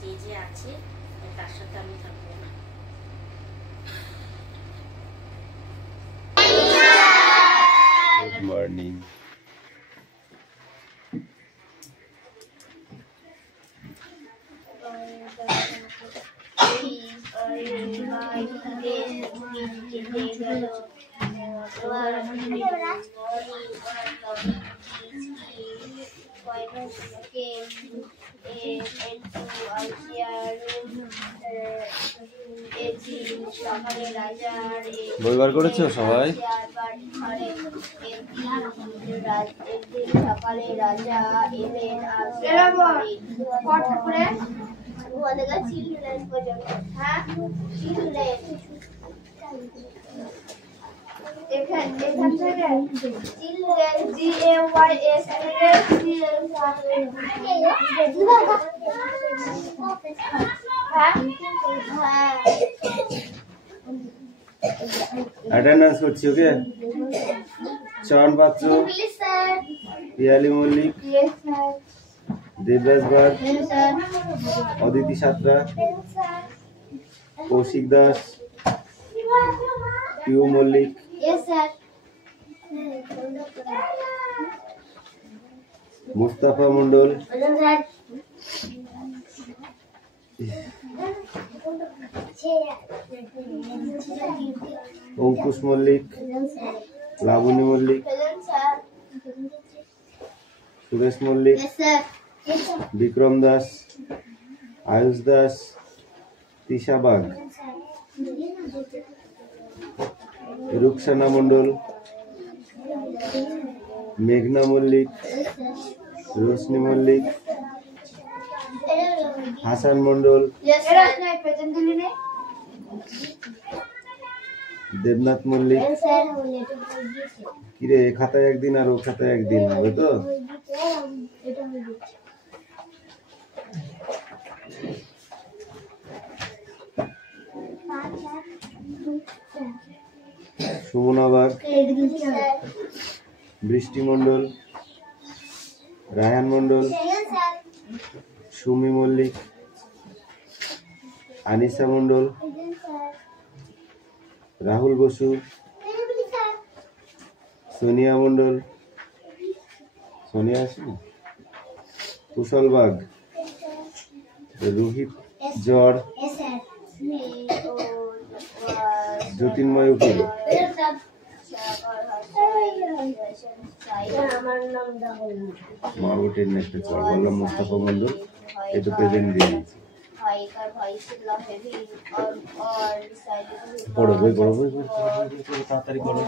যে যে আছে তার সাথে আমি থাকবো না। Good morning. বই বার করেছো সবাই? সকালে রাজা এলেন চিলড্রেন পর্যন্ত। হ্যাঁ চিলড্রেন এখান থেকে চিলড্রেন GAYS অ্যাটেন্ডেন্স করছি। ওকে, চয়ন পাত্র, পিয়ালি মল্লিক, দেবরাজ বাগ, অদিতি সাঁতরা, কৌশিক দাস, পিউ মল্লিক, মুস্তাফা মন্ডল, অঙ্কুশ মল্লিক, লাবণী মল্লিক, সুরেশ মল্লিক, বিক্রম দাস, আয়ুষ দাস, তিশা বাগ, রুকসানা মন্ডল, মেঘনা মল্লিক, রোশনি মল্লিক, হাসান মন্ডল, দেবনাথ মল্লিক। কিরে, এ খাতায় একদিন আর ও খাতায় একদিন হবে তো? সুমনা বাগ, বৃষ্টি মন্ডল, রায়হান মন্ডল, সুমি মল্লিক, আনিসা মন্ডল, রাহুল বসু, সোনিয়া মন্ডল, সোনিয়া আছে, কুশল বাগ, রোহিত জর, জ্যোতির্ময় উকিল, মারুটের নেক্সট চল বললাম মুস্তাফা মন্ডল, এটা প্রেজেন্ট দিয়ে দিয়েছি। পড়ো বই, পড়ো বই, তাড়াতাড়ি পড়ো।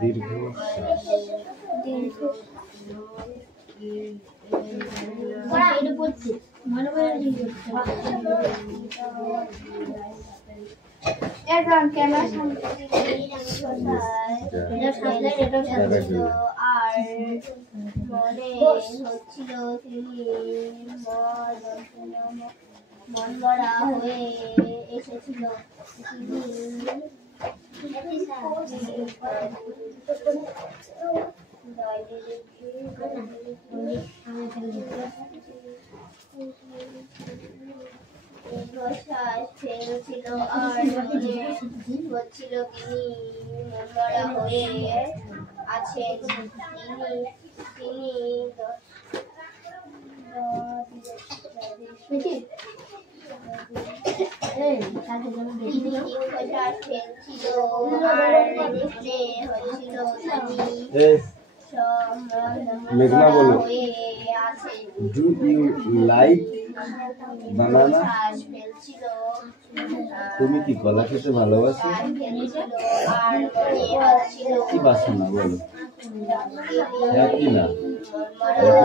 দীর্ঘ মন গড়া হয়ে এসেছিল। ফেলছিল আর হচ্ছিল তিনি মন গড়া হয়ে আছেন। তিনি মেঘনা বলো, ডু ইউ লাইক বানানা? তুমি কি কলা খেতে ভালোবাসো? কি বাসো না বলো, হ্যাঁ কি না?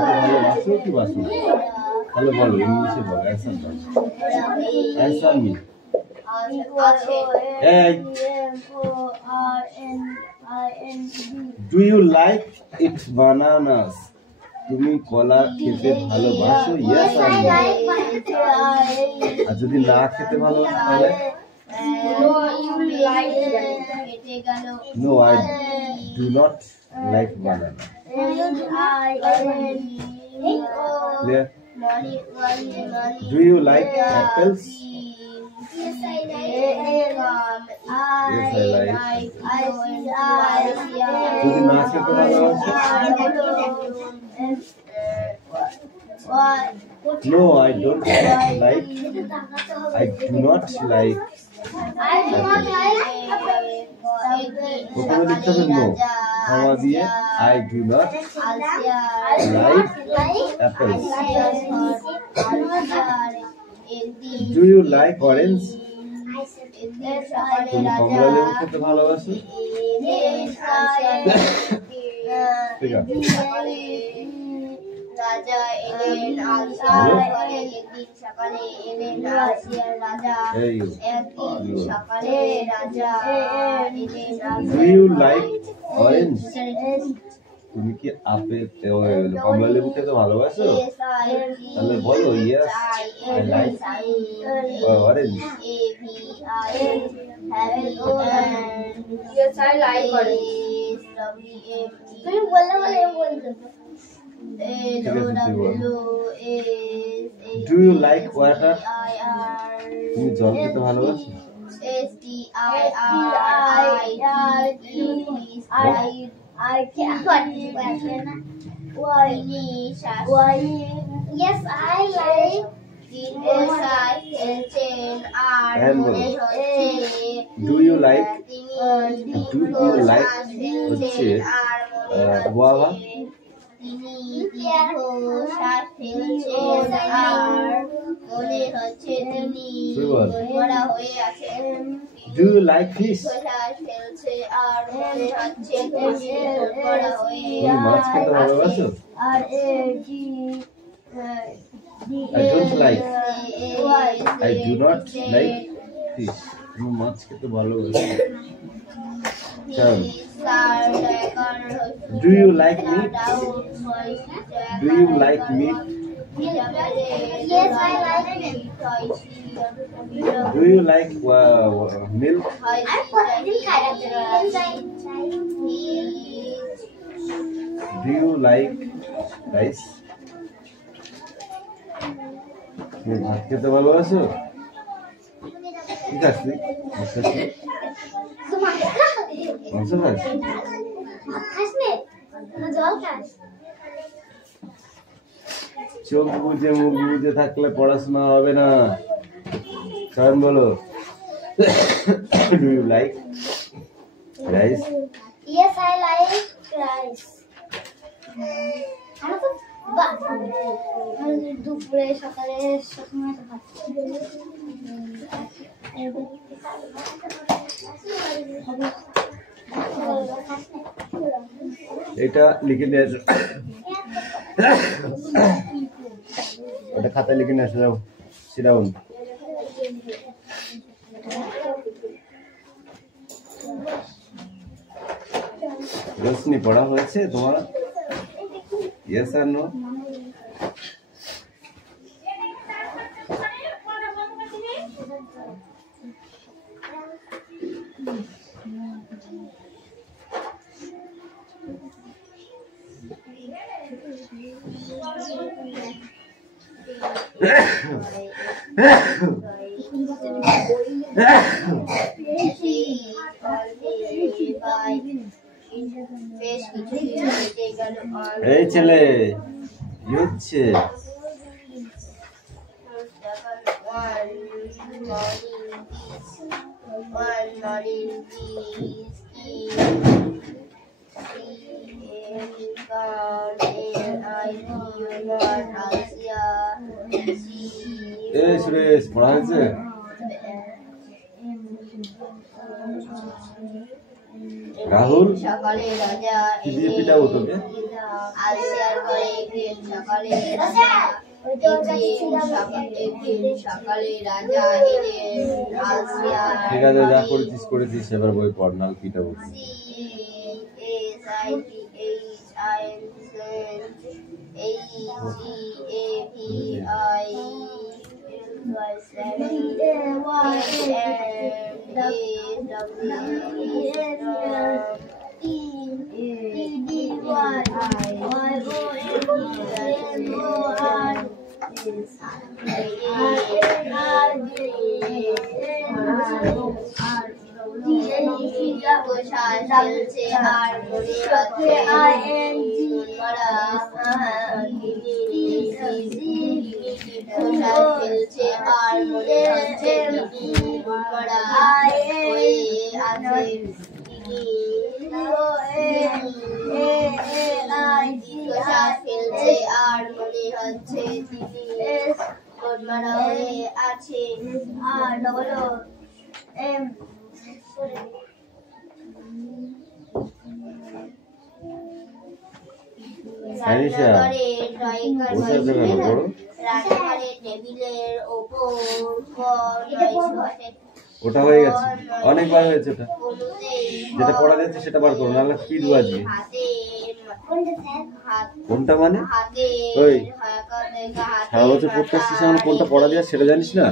ভালোবাসো কি বাসো না? তাহলে বলো, ইংলিশে বলো, অ্যান্সার দাও, answer me. Do you like it bananas? তুমি কলা খেতে ভালোবাসো? Yes or no? আর যদি না খেতে ভালোবাসো তাহলে No, I do not like banana. Clear? Do you like apples? Yes, I like. Yes, I like. যদি না খেতে ভালোবাসো? No, I don't like. I do not like. প্রথমে লিখতে হবে no, কমা দিয়ে I do not like apples. Do you like orange? তুমি কমলা লেবু খেতে ভালোবাসো? ঠিক আছে। রাজা এলেন আলসিয়ার একদিন সকালে এলেন আলসিয়ার রাজা একদিন সকালে রাজা এলেন Do you like orange? তুমি কি আপেল কমলা লেবু খেতে ভালোবাসো? তাহলে বলো yes I like orange. Yes, I like orange. তুমি বললে বলে বলছো Do you like water? তুমি জল খেতে ভালোবাসো? Yes, I like. Do you like হচ্ছে guava? Do you like fish? মাছ খেতে ভালোবাসো? I don't like. I do not like fish. তুমি মাছ খেতে ভালোবাসো? Do you like meat? Do you like meat? Yes, I like it. Do you like milk? Do you like rice? তুমি ভাত খেতে ভালোবাসো? ঠিক আছে, মাংস খাস? চোখ বুঝে মুখ বুঝে থাকলে পড়াশোনা হবে না। কারণ বলো Do you like rice? Yes, I like rice. দুপুরে সকালে এটা লিখে নিয়ে আসো, ওটা খাতায় লিখে নিয়ে আসো। যাও, sit down. রোশনি পড়া হয়েছে তোমার? Yes or no? এই ছেলে কি হচ্ছে? এই সুরেশ পড়া হয়েছে? রাহুল সকালে রাজা কি দিয়ে পিটাবো তোকে? আলসিয়ার ঘরে একদিন সকালে রাজা সকালে রাজা এলেন আলসিয়ার। ঠিক আছে, যা করেছিস করেছিস, এবার বই পড়, নাল পিটাবো। আনিশা বসে আছে কেন বড়? ওটা হয়ে গেছে, অনেকবার হয়েছে। ওটা যেটা পড়া যাচ্ছে সেটা বার করো, নাহলে কি দেবো আজকে? কোনটা মানে ওই সারা বছর পড়তে আসছিস, আমার কোনটা পড়া দেওয়া সেটা জানিস না?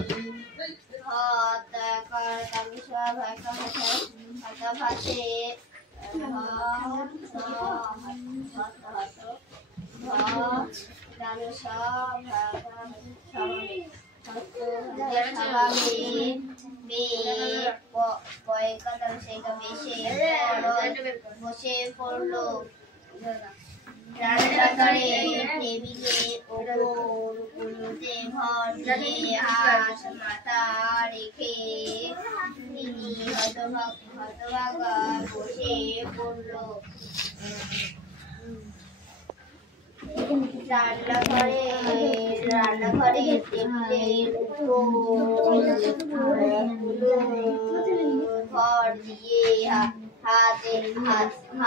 বসে পড়লো রান্নাঘরের টেবিলে ওপর কুলোতে ভর দিয়ে হাত মাথা রেখে তিনি হতভাগা বসে পড়লো। রান্নাঘরের টেবিলের উপর ভর দিয়ে হাত মাথা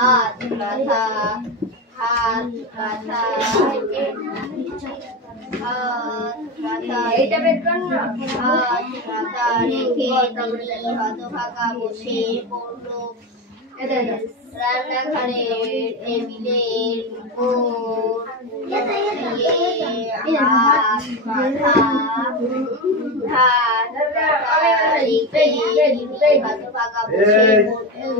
রেখে হতভাগা বসে পড়লো। রান্নাঘরের টেবিলের উপর হাত মাথা রেখে হতভাগা বসে পড়লো।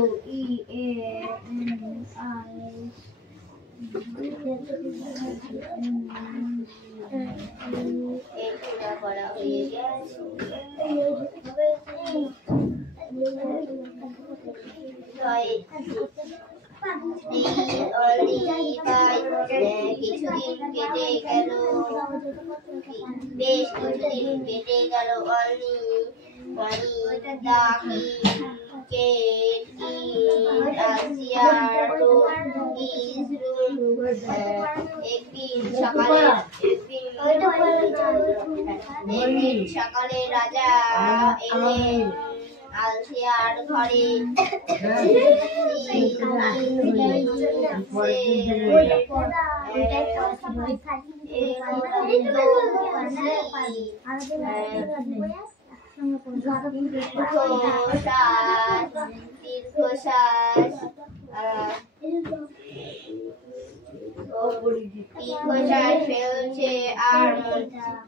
করা হয়ে গেছে। কিছুদিন কেটে গেল, বেশ কিছুদিন কেটে গেল। একদিন সকালে রাজা এলেন আলসিয়ার ঘরে।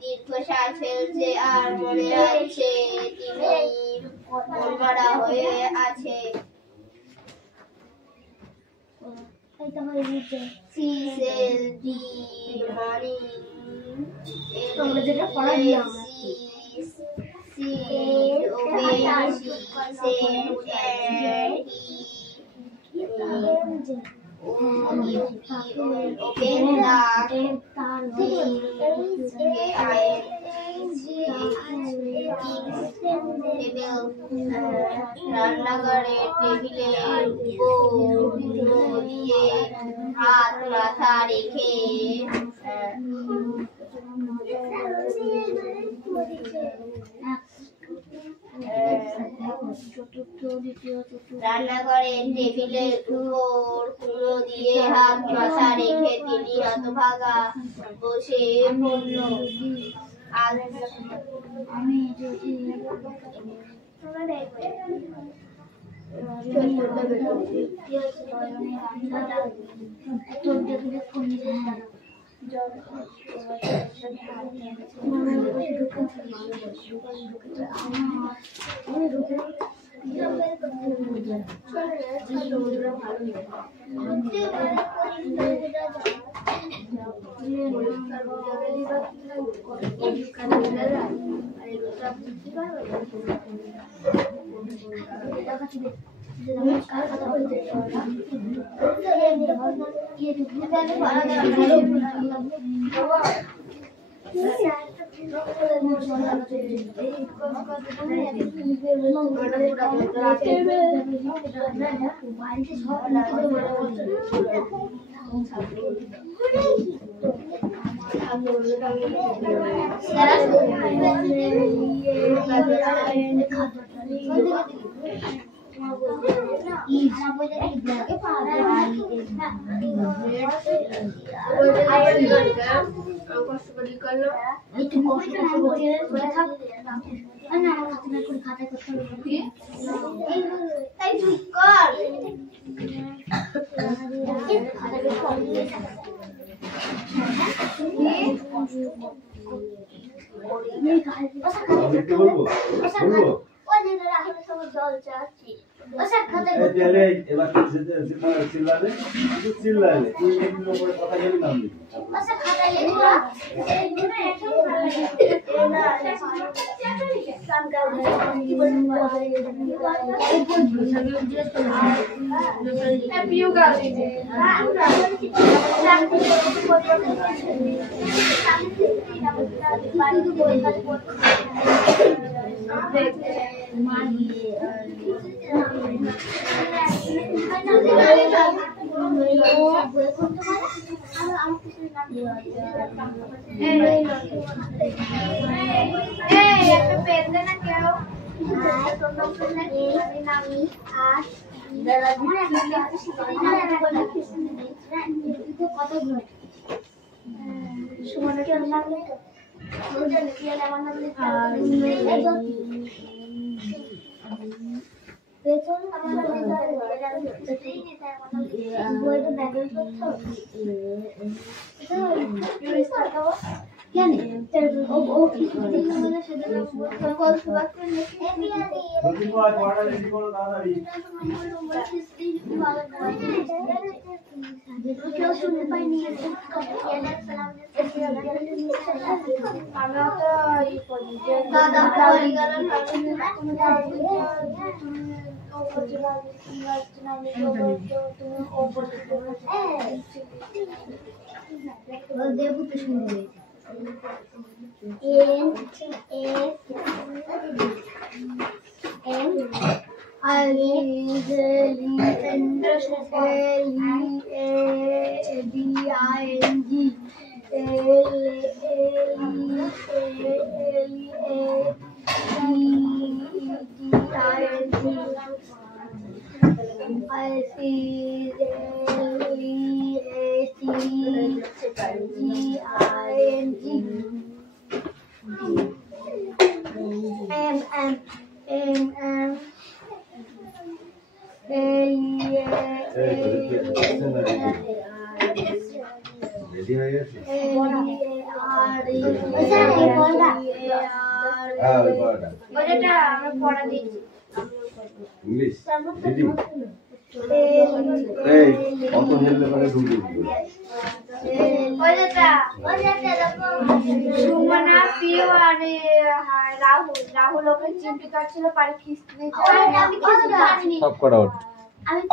দীর্ঘশ্বাস ফেলছে আর মনে আছে তিনি মনমরা হয়ে আছে। রান্নাঘরের টেবিলের উপর দিয়ে হাত মাথা রেখে রান্নাঘরের টেবিলের উপর কুলো দিয়ে হাত মাথা রেখে তিনি হতভাগা বসে পড়ল। আমি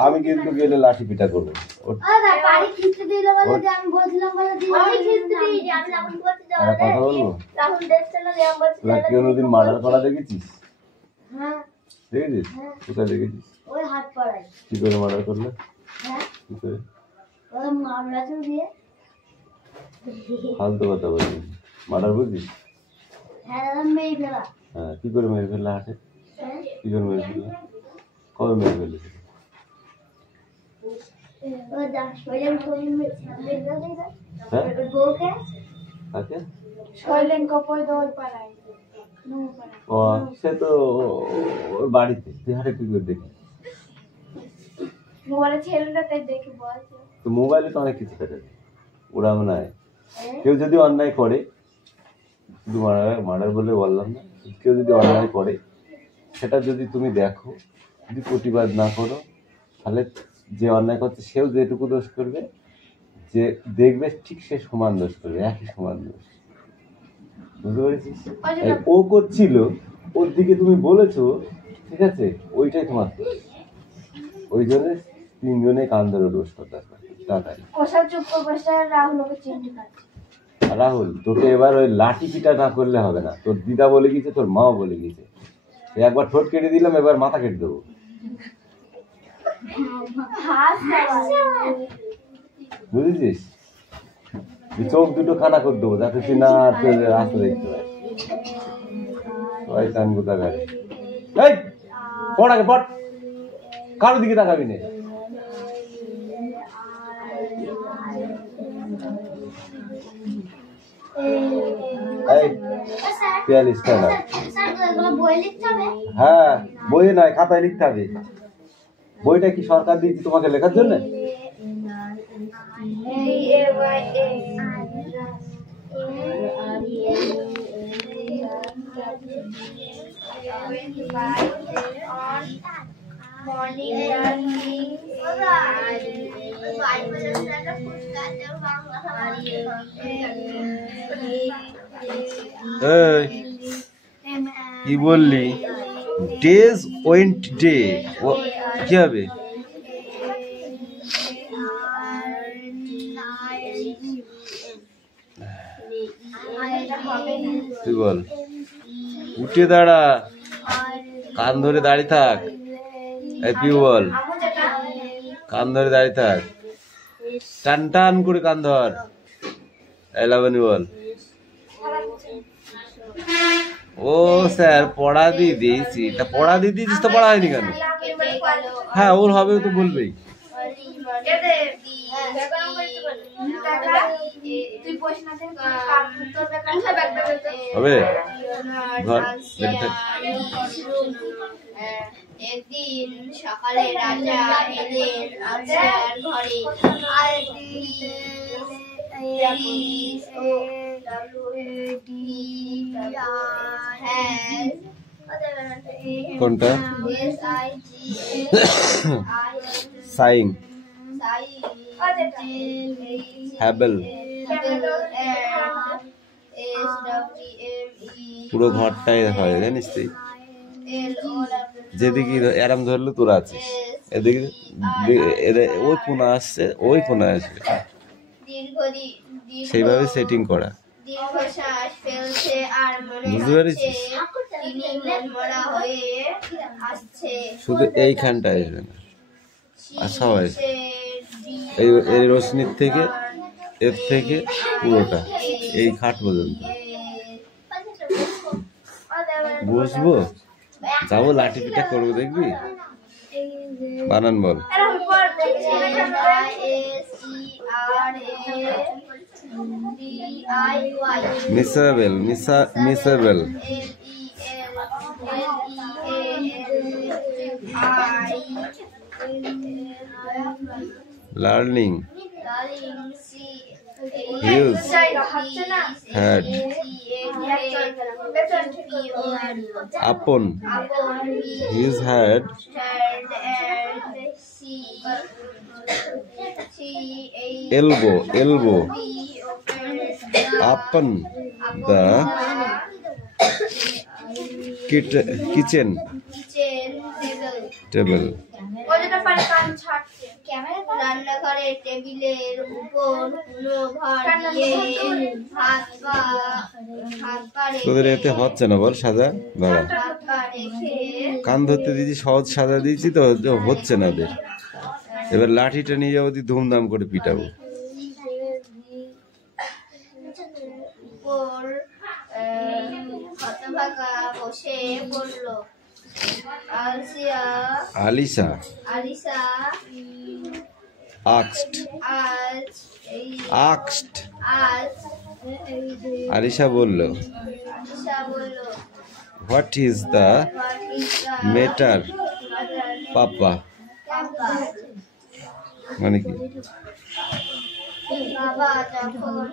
আমি কিন্তু গেলে লাঠি পিটা করবো। কোনোদিন মার্ডার করা দেখেছিস? দেখেছিস? কোথায় দেখেছিস? কি করে মার্ডার করলে? কি করে? ফালতু কথা বলছিস। মার্ডার বুঝিস? হ্যাঁ, কি করে মেরে ফেললে হাটে? কি করে মেরে ফেললে? কবে মেরে ফেললে? সে তো ওর বাড়িতে, তুই হাটে কি করে দেখি? তো মোবাইলে তো অনেক কিছু থাকে, ওরা মনে হয় কেউ যদি অন্যায় করে, শুধু মার্ডার বলে বললাম না, কেউ যদি অন্যায় করে সেটা যদি তুমি দেখো, যদি প্রতিবাদ না করো, তাহলে যে অন্যায় করছে সেও যেটুকু দোষ করবে, যে দেখবে ঠিক সে সমান দোষ করবে, একই সমান দোষ। বুঝতে পেরেছিস? ও করছিল, ওর দিকে তুমি বলেছো, ঠিক আছে, ওইটাই তোমার দোষ। ওই জন্য তিনজনে কান ধরে দোষ করতে তাড়াতাড়ি। রাহুল, তোকে এবার ওই লাঠি পিটা না করলে হবে না। তোর দিদা বলে গেছে, তোর মাও বলে গেছে, একবার ঠোঁট কেটে দিলাম, এবার মাথা কেটে দেবো। বুঝেছিস? চোখ দুটো খানা করে দেবো, যাতে তুই না রাস্তা দেখতে পাই। শয়তান কোথাকার। এই পড় আগে পড়, কারোর দিকে তাকাবি না। হ্যাঁ, বইয়ে নয়, খাতায় লিখতে হবে। বইটা কি সরকার দিয়েছে তোমাকে লেখার জন্য? কি বললি? ডেজ ওয়েন্ট ডে, কি হবে? তুই বল। উঠে দাঁড়া, কান ধরে দাঁড়িয়ে থাক। তুই বল, কান ধরে দাঁড়িয়ে থাক, টান টান করে কান ধর। লাবণী বল। ও স্যার, পড়া দিয়ে দিয়েছি। তা পড়া দিয়ে দিয়েছিস তো পড়া হয়নি কেন? হ্যাঁ, ওর হবে, তো বলবেই। হবে ঘর। একদিন সকালে রাজা এলেন আফসার ঘরে। কোনটা? Saying, Hubble. পুরো ঘরটাই হয়, জানিস তুই? যেদিকে এরাম ধরলে তোরা আছিস, এদিকে ওই কোনা আসছে, ওই কোনা আসবে, সেইভাবে সেটিং করা। বুঝতে পেরেছিস? শুধু এইখানটা আসবে না, আর সবাই এই রশ্মির থেকে, এর থেকে পুরোটা এই খাট পর্যন্ত। বসবো, যাবো, লাঠি পিঠা করবো, দেখবি? বানান বল। মিসাবেল, মিসাবেল। লার্নিং, হিউজ হ্যাড, আপন, huge had, elbow, elbow, upon the kitchen table. রান্নাঘরের টেবিলের উপর কোনো ঘর দিয়ে হাত পা তোদের এতে হচ্ছে না বল সাজা? দাঁড়া, কান ধরতে দিয়েছি, সহজ সাজা দিয়েছি তো, হচ্ছে না ওদের। এবার লাঠিটা নিয়ে যাবো, ধুমধাম করে পিটাবো। বসে পড়ল আলিসা। আলিসা বলল, হোয়াট ইজ দ্য ম্যাটার পাপা? মানে কি? বাবা যখন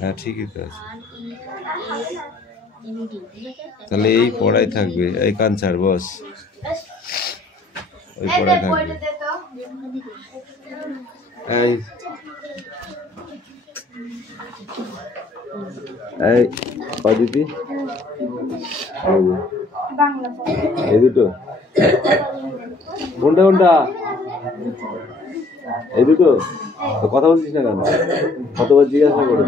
হ্যাঁ ঠিকই তো আছে। তাহলে এই পড়াই থাকবে, এই কাঞ্চার বস ওই পড়াই থাকবে। এই এই অদিতি এই দুটো কোনটা কোনটা এই দুটো তো কথা বলছিস না কেন? কতবার জিজ্ঞাসা করে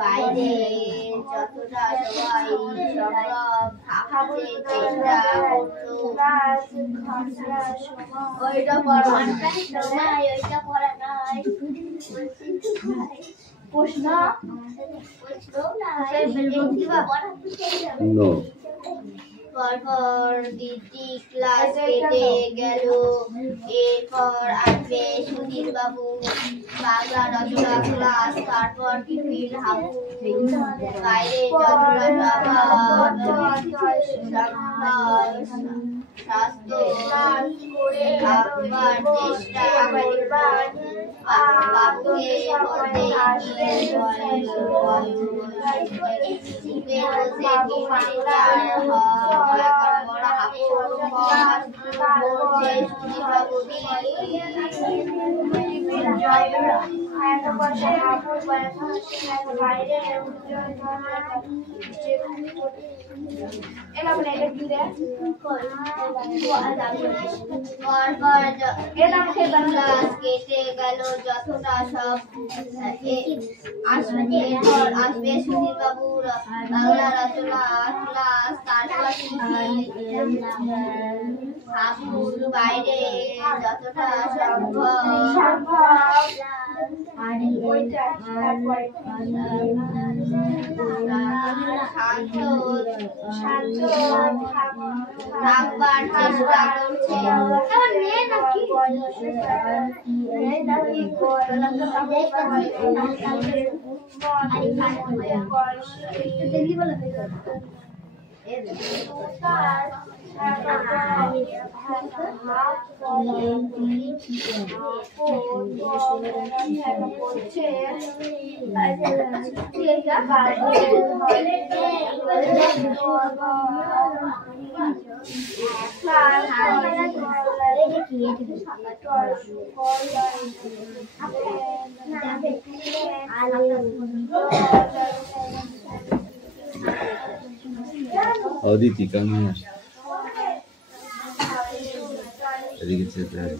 বাইরে যতটা সবাই ওইটা পড়া নাই প্রশ্ন পরপর দিদি ক্লাস কেটে গেল। এরপর আসবে সুধীর বাবু বাংলা রচনা ক্লাস, তারপর টিফিন হাবু। বাইরে যতটা স্বাস্থ্য থাকবার চেষ্টা করবার বাবুকে বলতে কেটে গেল যতটা সব আসবে সুধীর বাবুর বাংলা রচনা ক্লাস, তারপর হাবুর বাইরে যতটা সম্ভব থাকবার চেষ্টা করছে। অদিতি কামিয়া এদিকে যেতে হবে।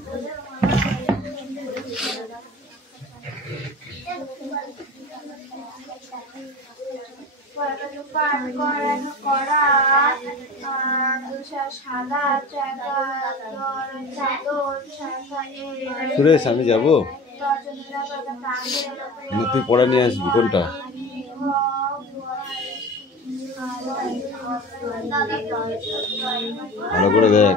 সুরেশ আমি যাবো না, তুই পড়া নিয়ে আসবি কোনটা? ভালো করে দেখ।